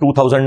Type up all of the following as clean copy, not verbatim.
2000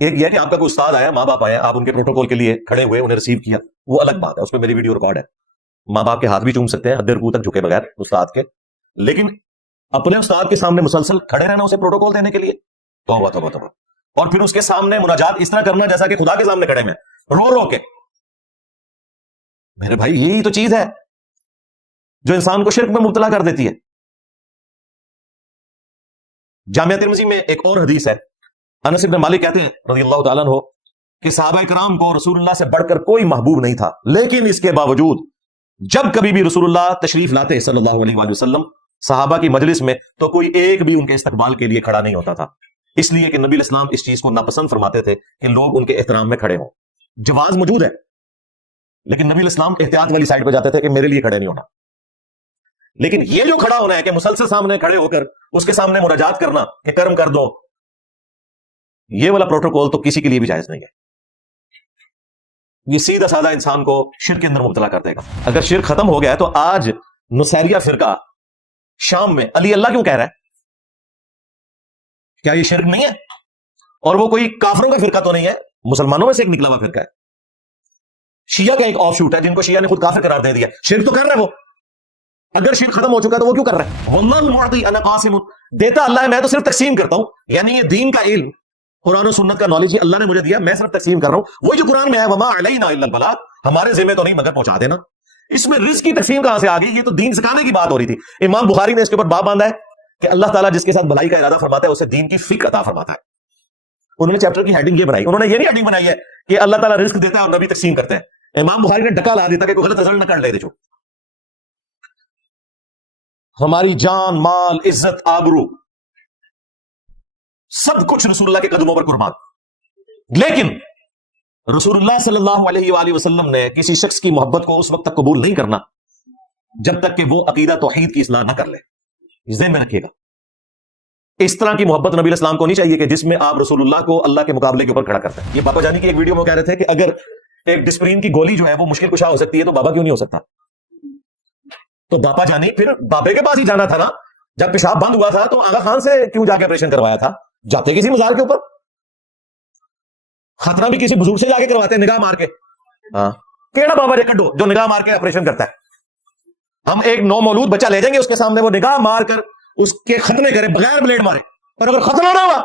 ایک یہ کہ آپ کا کوئی استاد آیا، ماں باپ آئے، آپ ان کے پروٹوکول کے لیے کھڑے ہوئے، انہیں ریسیو کیا، وہ الگ بات ہے، اس پہ میری ویڈیو ریکارڈ ہے، ماں باپ کے ہاتھ بھی چوم سکتے ہیں حد رکوع تک جھکے بغیر استاد کے، لیکن اپنے استاد کے سامنے مسلسل کھڑے رہنا اسے پروٹوکول دینے کے لیے، توبہ توبہ توبہ، اور پھر اس کے سامنے مناجات اس طرح کرنا جیسا کہ خدا کے سامنے کھڑے میں رو رو کے. میرے بھائی یہی تو چیز ہے جو انسان کو شرک میں مبتلا کر دیتی ہے. جامعہ ترمذی میں ایک اور حدیث ہے، انس بن مالک کہتے ہیں رضی اللہ تعالیٰ عنہ کہ صحابہ کرام کو رسول اللہ سے بڑھ کر کوئی محبوب نہیں تھا، لیکن اس کے باوجود جب کبھی بھی رسول اللہ تشریف لاتے صلی اللہ علیہ وآلہ وسلم صحابہ کی مجلس میں تو کوئی ایک بھی ان کے استقبال کے لیے کھڑا نہیں ہوتا تھا، اس لیے کہ نبی الاسلام اس چیز کو ناپسند فرماتے تھے کہ لوگ ان کے احترام میں کھڑے ہوں. جواز موجود ہے لیکن نبی الاسلام احتیاط والی سائڈ پہ جاتے تھے کہ میرے لیے کھڑے نہیں ہونا. لیکن یہ جو کھڑا ہونا ہے کہ مسلسل سامنے کھڑے ہو کر اس کے سامنے مناجات کرنا کہ کرم کر دو، یہ والا پروٹوکول تو کسی کے لیے بھی جائز نہیں ہے. یہ سیدھا سادہ انسان کو شرک کے اندر مبتلا کر دے گا. اگر شرک ختم ہو گیا ہے تو آج نصیریہ فرقہ شام میں علی اللہ کیوں کہہ رہا ہے؟ کیا یہ شرک نہیں ہے؟ اور وہ کوئی کافروں کا فرقہ تو نہیں ہے، مسلمانوں میں سے ایک نکلا ہوا فرقہ ہے. شیعہ کا ایک آف شوٹ ہے جن کو شیعہ نے خود کافر قرار دے دیا. شرک تو کر رہا ہے وہ، اگر شرک ختم ہو چکا تو وہ کیوں کر رہا ہے؟ واللہ المعطی انا قاسم، دیتا اللہ ہے، میں تو صرف تقسیم کرتا ہوں. یعنی یہ دین کا علم، قرآن و سنت کا نالج اللہ نے مجھے دیا، میں صرف تقسیم کر رہا ہوں. وہی جو قرآن میں ہے وما علینا الا البلاغ، ہمارے ذمہ تو نہیں مگر پہنچا دینا. اس میں رزق کی تقسیم کہاں سے آ گئی؟ یہ تو دین سکھانے کی بات ہو رہی تھی. امام بخاری نے اس کے اوپر باب باندھا ہے کہ اللہ تعالیٰ جس کے ساتھ بھلائی کا ارادہ فرماتا ہے اسے دین کی فکر عطا فرماتا ہے. انہوں نے چیپٹر کی ہیڈنگ یہ بنائی، انہوں نے یہ نہیں ہیڈنگ بنائی ہے کہ اللہ تعالیٰ رزق دیتا ہے اور نبی تقسیم کرتے ہیں. امام بخاری نے ڈکا لا دیتا کہ کوئی غلط رزلٹ نہ کر لے. جو ہماری جان، مال، عزت، آبرو سب کچھ رسول اللہ کے قدموں پر قربان. لیکن رسول اللہ صلی اللہ علیہ وآلہ وسلم نے کسی شخص کی محبت کو اس وقت تک قبول نہیں کرنا جب تک کہ وہ عقیدہ توحید کی اصلاح نہ کر لے. ذہن میں رکھیے گا، اس طرح کی محبت نبی الاسلام کو نہیں چاہیے کہ جس میں آپ رسول اللہ کو اللہ کے مقابلے کے اوپر کھڑا کرتے ہیں. یہ بابا جانی کی ایک ویڈیو میں کہہ رہے تھے کہ اگر ایک ڈسپرین کی گولی جو ہے وہ مشکل کشا ہو سکتی ہے تو بابا کیوں نہیں ہو سکتا؟ تو باپا جانی پھر بابے کے پاس ہی جانا تھا نا. جب پیشاب بند ہوا تھا تو آغا خان سے کیوں جا کے آپریشن کروایا تھا؟ جاتے کسی مزار کے اوپر، خطرہ بھی کسی بزرگ سے جا کے کرواتے ہیں نگاہ مار کے. ہاں، کیڑا بابا جے کڈو جو نگاہ مار کے آپریشن کرتا ہے؟ ہم ایک نو مولود بچہ لے جائیں گے، اس کے سامنے وہ نگاہ مار کر اس کے ختنے کرے بغیر بلیڈ مارے، اور اگر ختم نہ ہوا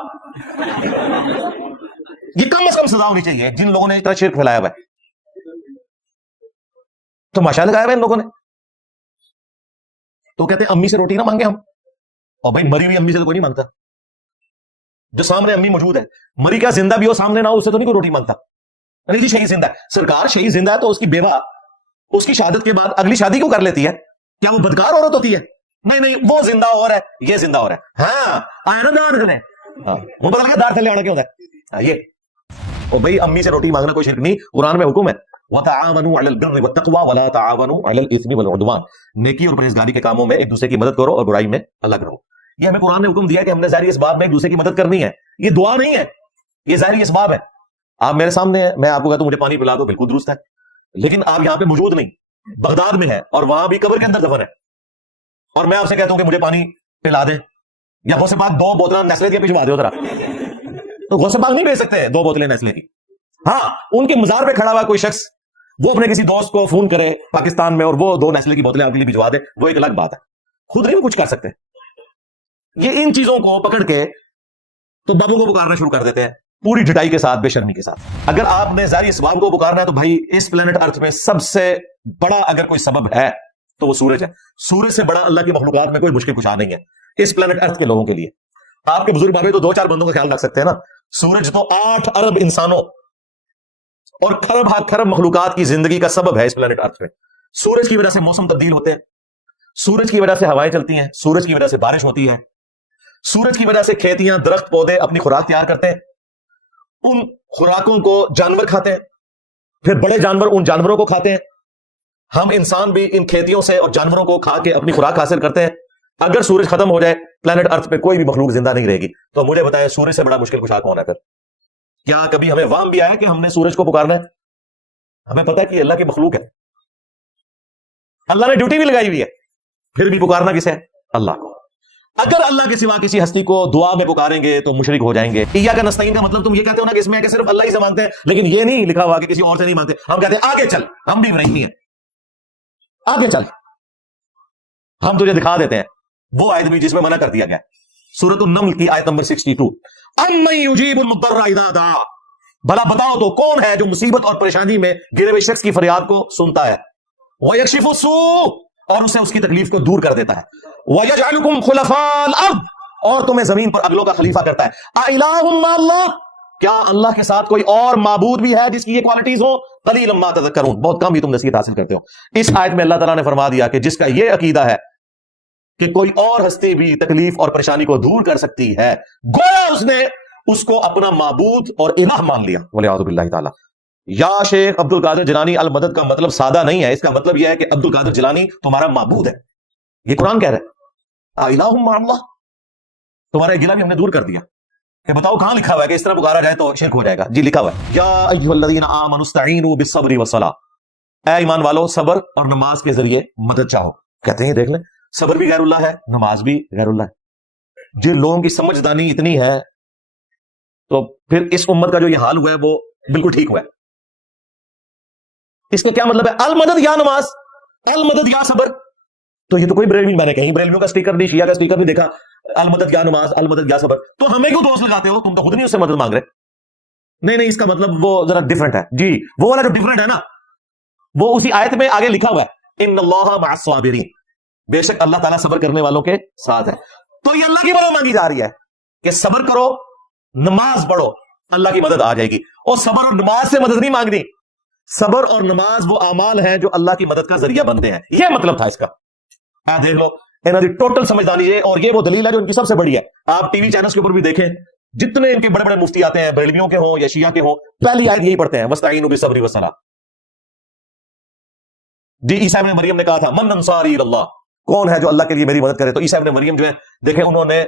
یہ کم از کم سزا ہونی چاہیے جن لوگوں نے اتنا شرک پھیلایا ہوا ہے. تو ماشاء لگایا ہوا ان لوگوں نے. تو کہتے ہیں امی سے روٹی نہ مانگے ہم، اور بھائی مری ہوئی امی سے تو کوئی نہیں مانگتا. جو سامنے امی موجود ہے، مری کیا زندہ بھی ہو سامنے نہ ہو، اس سے تو نہیں کوئی روٹی مانگتا. نہیں جی شہید زندہ ہے، سرکار شہید زندہ ہے تو اس کی بیوہ اس کی شہادت کے بعد اگلی شادی کیوں کر لیتی ہے؟ کیا وہ بدکار عورت ہوتی ہے؟ نہیں، وہ زندہ اور ہے، یہ زندہ اور ہے. ہاں آیا نا دار تھلے، وہ پتہ لگا دار تھلے آنا کیوں ہوتا ہے. یہ بھائی امی سے روٹی مانگنا کوئی شرک نہیں. قرآن میں حکم ہے وَتَعَاوَنُوا عَلَى الْبِرِّ وَالتَّقْوَى وَلَا تَعَاوَنُوا عَلَى الْإِثْمِ وَالْعُدْوَانِ، نیکی اور پرہیزگاری کے کاموں میں ایک دوسرے کی مدد کرو اور برائی میں الگ رہو. یہ ہمیں قرآن نے حکم دیا کہ ہم نے ظاہری اسباب میں ایک دوسرے کی مدد کرنی ہے. یہ دعا نہیں ہے، یہ ظاہری اسباب ہے. آپ میرے سامنے ہیں، میں آپ کو کہتا ہوں مجھے پانی پلا دو، بالکل درست ہے. لیکن آپ یہاں پہ موجود نہیں، بغداد میں ہے اور وہاں بھی قبر کے اندر دفن ہے، اور میں آپ سے کہتا ہوں کہ مجھے پانی پلا دیں، یا غوث پاک 2 بوتلیں نیسلے کی بھجوا دو ذرا. تو غوث پاک نہیں بھیج سکتے 2 بوتلیں نیسلے کی. ہاں ان کے مزار پہ کھڑا ہوا کوئی شخص وہ اپنے کسی دوست کو فون کرے پاکستان میں اور وہ 2 نیسلے کی بوتلیں آپ کے لیے بھجوا دے، وہ ایک الگ بات ہے. خود نہیں کچھ کر سکتے. یہ ان چیزوں کو پکڑ کے تو بابوں کو پکارنا شروع کر دیتے ہیں پوری ڈٹائی کے ساتھ، بے شرمی کے ساتھ. اگر آپ نے ظاہری اسباب کو پکارنا ہے تو بھائی اس پلانٹ ارتھ میں سب سے بڑا اگر کوئی سبب ہے تو وہ سورج ہے. سورج سے بڑا اللہ کی مخلوقات میں کوئی مشکل کشا نہیں ہے اس پلانٹ ارتھ کے لوگوں کے لیے. آپ کے بزرگ بابے تو 2-4 بندوں کا خیال رکھ سکتے ہیں نا. سورج تو 8 ارب انسانوں اور کھرب مخلوقات کی زندگی کا سبب ہے اس پلانٹ ارتھ پہ. سورج کی وجہ سے موسم تبدیل ہوتے ہیں، سورج کی وجہ سے ہوائیں چلتی ہیں، سورج کی وجہ سے بارش ہوتی ہے، سورج کی وجہ سے کھیتیاں، درخت، پودے اپنی خوراک تیار کرتے ہیں. ان خوراکوں کو جانور کھاتے ہیں، پھر بڑے جانور ان جانوروں کو کھاتے ہیں. ہم انسان بھی ان کھیتیوں سے اور جانوروں کو کھا کے اپنی خوراک حاصل کرتے ہیں. اگر سورج ختم ہو جائے پلانٹ ارتھ پہ کوئی بھی مخلوق زندہ نہیں رہے گی. تو مجھے بتائیں سورج سے بڑا مشکل کشا کون ہے پھر؟ کیا کبھی ہمیں وہم بھی آیا کہ ہم نے سورج کو پکارنا ہے؟ ہمیں پتا ہے کہ یہ اللہ کی مخلوق ہے، اللہ نے ڈیوٹی بھی لگائی ہوئی ہے، پھر بھی پکارنا کسے ہے؟ اللہ کو. اگر اللہ کے سوا کسی ہستی کو دعا میں پکاریں گے تو مشرک ہو جائیں گے. ایاک نستعین کا مطلب تم یہ کہتے ہو نا کہ اس میں ہے کہ صرف اللہ ہی سے مانگتے ہیں, لیکن یہ نہیں لکھا ہوا کہ کسی اور سے نہیں مانگتے. ہم کہتے ہیں آگے چل, ہم بھی ابراہیمی ہیں, آگے چل, ہم تجھے دکھا دیتے ہیں وہ آیت بھی جس میں منع کر دیا گیا. سورۃ النمل کی آیت نمبر 62, امن یجیب المضطر اذا دعا, بھلا بتاؤ تو کون ہے جو مصیبت اور پریشانی میں گرے ہوئے شخص کی فریاد کو سنتا ہے, وَيَكْشِفُ السُّوءَ, اور اسے اس کی تکلیف کو دور کر دیتا ہے, وَيَجْعَلُكُمْ خُلَفَاءَ الْأَرْضِ, اور تمہیں زمین پر اگلوں کا خلیفہ کرتا ہے. اَإِلَٰهٌ مَّعَ اللَّهِ, کیا اللہ کے ساتھ کوئی اور معبود بھی ہے جس کی یہ کوالٹیز ہو؟ قَلِيلًا مَّا تَذَكَّرُونَ, بہت کم ہی تم نصیحت حاصل کرتے ہو. اس آیت میں اللہ تعالیٰ نے فرما دیا کہ جس کا یہ عقیدہ ہے کہ کوئی اور ہستی بھی تکلیف اور پریشانی کو دور کر سکتی ہے, گویا اس نے اس کو اپنا معبود اور الہ مان لیا. وَلِعَوْذُ بِاللَّهِ تعالیٰ. یا شیخ عبد القادر جیلانی المدد کا مطلب سادہ نہیں ہے, اس کا مطلب یہ ہے کہ عبد القادر جیلانی تمہارا معبود ہے. یہ قرآن کہہ رہا ہے اِلَٰهٌ مَّعَ اللَّهِ, تمہارا گلہ بھی ہم نے دور کر دیا کہ بتاؤ کہاں لکھا ہوا ہے کہ اس طرح پکارا جائے تو شرک ہو جائے گا. جی لکھا ہوا ہے یا ایھا الذین آمنوا استعینوا بالصبر والصلاۃ, اے ایمان والو صبر اور نماز کے ذریعے مدد چاہو. کہتے ہیں دیکھ لیں, صبر بھی غیر اللہ ہے, نماز بھی غیر اللہ ہے. جن لوگوں کی سمجھدانی اتنی ہے تو پھر اس امت کا جو یہ حال ہوا ہے وہ بالکل ٹھیک ہوا ہے. اس کا کیا مطلب ہے؟ المدد یا نماز, المدد یا صبر. تو یہ تو کوئی بریلوی, میں نے کہیں بریلویوں کا سٹیکر نہیں, شیعہ کا سٹیکر نہیں دیکھا, المدد یا نماز, المدد یا صبر. تو ہمیں کیوں دوست لگاتے ہو, تم تو خود نہیں اس سے مدد مانگ رہے. نہیں اس کا مطلب وہ ذرا ڈفرنٹ ہے. جی وہ والا جو ڈفرنٹ ہے نا, وہ اسی آیت میں آگے لکھا ہوا ہے ان اللہ مع الصابرین, بے شک اللہ تعالیٰ صبر کرنے والوں کے ساتھ ہے. تو یہ اللہ کی مدد مانگی جا رہی ہے کہ صبر کرو, نماز پڑھو, اللہ کی مدد آ جائے گی. اور صبر اور نماز سے مدد نہیں مانگنی, صبر اور نماز وہ اعمال ہیں جو اللہ کی مدد کا ذریعہ بنتے ہیں. یہ مطلب تھا اس کا. دیکھ لو انہوں نے ٹوٹل سمجھداری ہے, اور یہ وہ دلیل ہے جو ان کی سب سے بڑی ہے. آپ ٹی وی چینلز کے اوپر بھی دیکھیں, جتنے ان کے بڑے بڑے مفتی آتے ہیں, بریلویوں کے ہوں یا شیعہ کے ہوں, پہلی آیت یہی پڑھتے ہیں وَاسْتَعِینُوا بِالصَّبْرِ وَالصَّلَاةِ. جی عیسیٰ ابن مریم نے کہا تھا من انصاری اللہ, کون ہے جو اللہ کے لیے میری مدد کرے. تو عیسیٰ ابن مریم جو ہے دیکھیں انہوں نے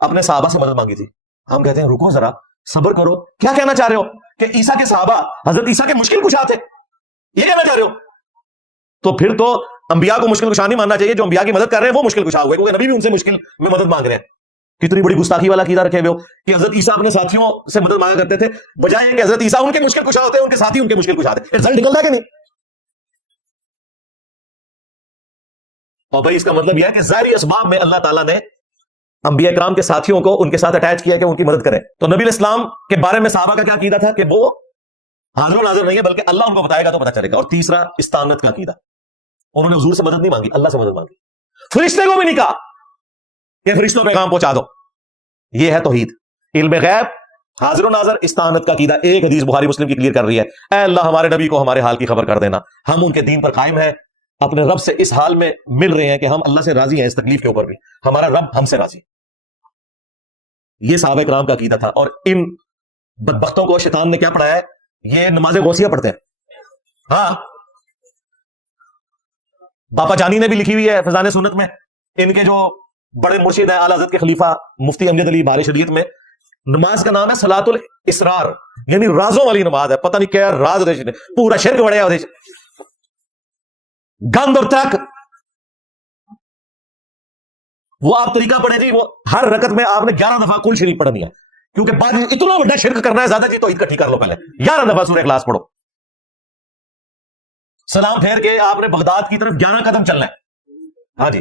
اپنے صحابہ سے مدد مانگی تھی. ہم کہتے ہیں رکو ذرا, صبر کرو. کیا کہنا چاہ رہے ہو کہ عیسیٰ کے صحابہ حضرت عیسیٰ کے مشکل کشا تھے, یہ کہنا چاہ رہے ہو؟ تو پھر تو انبیاء کو مشکل کشا نہیں ماننا چاہیے. جو انبیاء کی مدد کر رہے ہیں وہ مشکل کشا ہوئے, کیونکہ نبی بھی ان سے مشکل میں مدد مانگ رہے ہیں. کتنی بڑی گستاخی والا عقیدہ رکھے ہوئے ہو کہ حضرت عیسیٰ اپنے ساتھیوں سے مدد مانگا کرتے تھے, بجائے کہ حضرت عیسیٰ ان کے مشکل کشا ہوتے ہیں, ان کے ساتھی ان کے مشکل کشا ہوتے ہیں. رزلٹ نکلتا ہے کہ نہیں؟ اور بھائی اس کا مطلب یہ ہے کہ ظاہری اسباب میں اللہ تعالیٰ نے انبیاء کرام کے ساتھیوں کو ان کے ساتھ اٹیچ کیا کہ ان کی مدد کریں. تو نبی علیہ السلام کے بارے میں صحابہ کا کیا عقیدہ تھا کہ وہ حاضر و ناظر نہیں ہے, بلکہ اللہ ان کو بتائے گا تو پتہ چلے گا. اور تیسرا استعانت کا عقیدہ, انہوں نے حضور سے مدد نہیں مانگی, اللہ سے مدد مانگی. فرشتے کو بھی نہیں کہا کہ فرشتوں پہ پیغام پہنچا دو. یہ ہے توحید, علم غیب, حاضر و ناظر, استعانت کا عقیدہ. ایک حدیث بخاری مسلم کی کلیئر کر رہی ہے, اے اللہ ہمارے نبی کو ہمارے حال کی خبر کر دینا, ہم ان کے دین پر قائم ہیں, اپنے رب سے اس حال میں مل رہے ہیں کہ ہم اللہ سے راضی ہیں اس تکلیف کے اوپر بھی, ہمارا رب ہم سے راضی. یہ صحابہ کرام کا عقیدہ تھا. اور ان بدبختوں کو شیطان نے کیا پڑھایا ہے, یہ نماز غوثیہ پڑھتے ہیں. ہاں باپا جانی نے بھی لکھی ہوئی ہے فیضان سنت میں, ان کے جو بڑے مرشد ہیں اعلی حضرت کے خلیفہ مفتی امجد علی بہار شریعت میں, نماز کا نام ہے صلاۃ الاسرار, یعنی رازوں والی نماز ہے. پتہ نہیں کیا راز ہوتے, پورا شرک بڑھیا ہوتے, گند اور تک. وہ آپ طریقہ پڑھے جی, وہ ہر رکعت میں آپ نے 11 دفعہ کل شریف پڑھنی ہے, کیونکہ بعد اتنا بڑا شرک کرنا ہے زیادہ. جی تو اکٹھی کر لو, پہلے 11 دفعہ سورہ اخلاص پڑھو, سلام پھیر کے آپ نے بغداد کی طرف 11 قدم چلنا ہے. ہاں جی,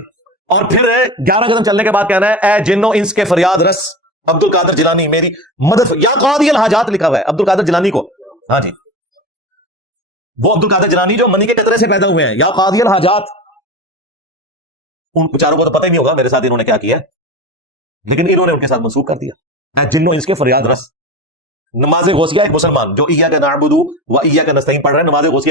اور پھر 11 قدم چلنے کے بعد کہنا ہے اے جنوں انس کے فریاد رس عبد القادر جیلانی میری مدد, یا قاضی الحاجات لکھا ہوا ہے عبد القادر جیلانی کو. ہاں جی, وہ عبد القادر جیلانی جو منی کے قطرے سے پیدا ہوئے ہیں, یا قاضی الحاجات. ان بیچاروں کو تو پتہ ہی نہیں ہوگا میرے ساتھ انہوں نے کیا کیا, لیکن انہوں نے ان کے ساتھ منسوخ کر دیا. اے جنوں انس کے فریاد رس. نماز غوثیہ ایک مسلمان جو ایاک نعبد و ایاک نستعین پڑھ رہے ہیں, نماز غوثیہ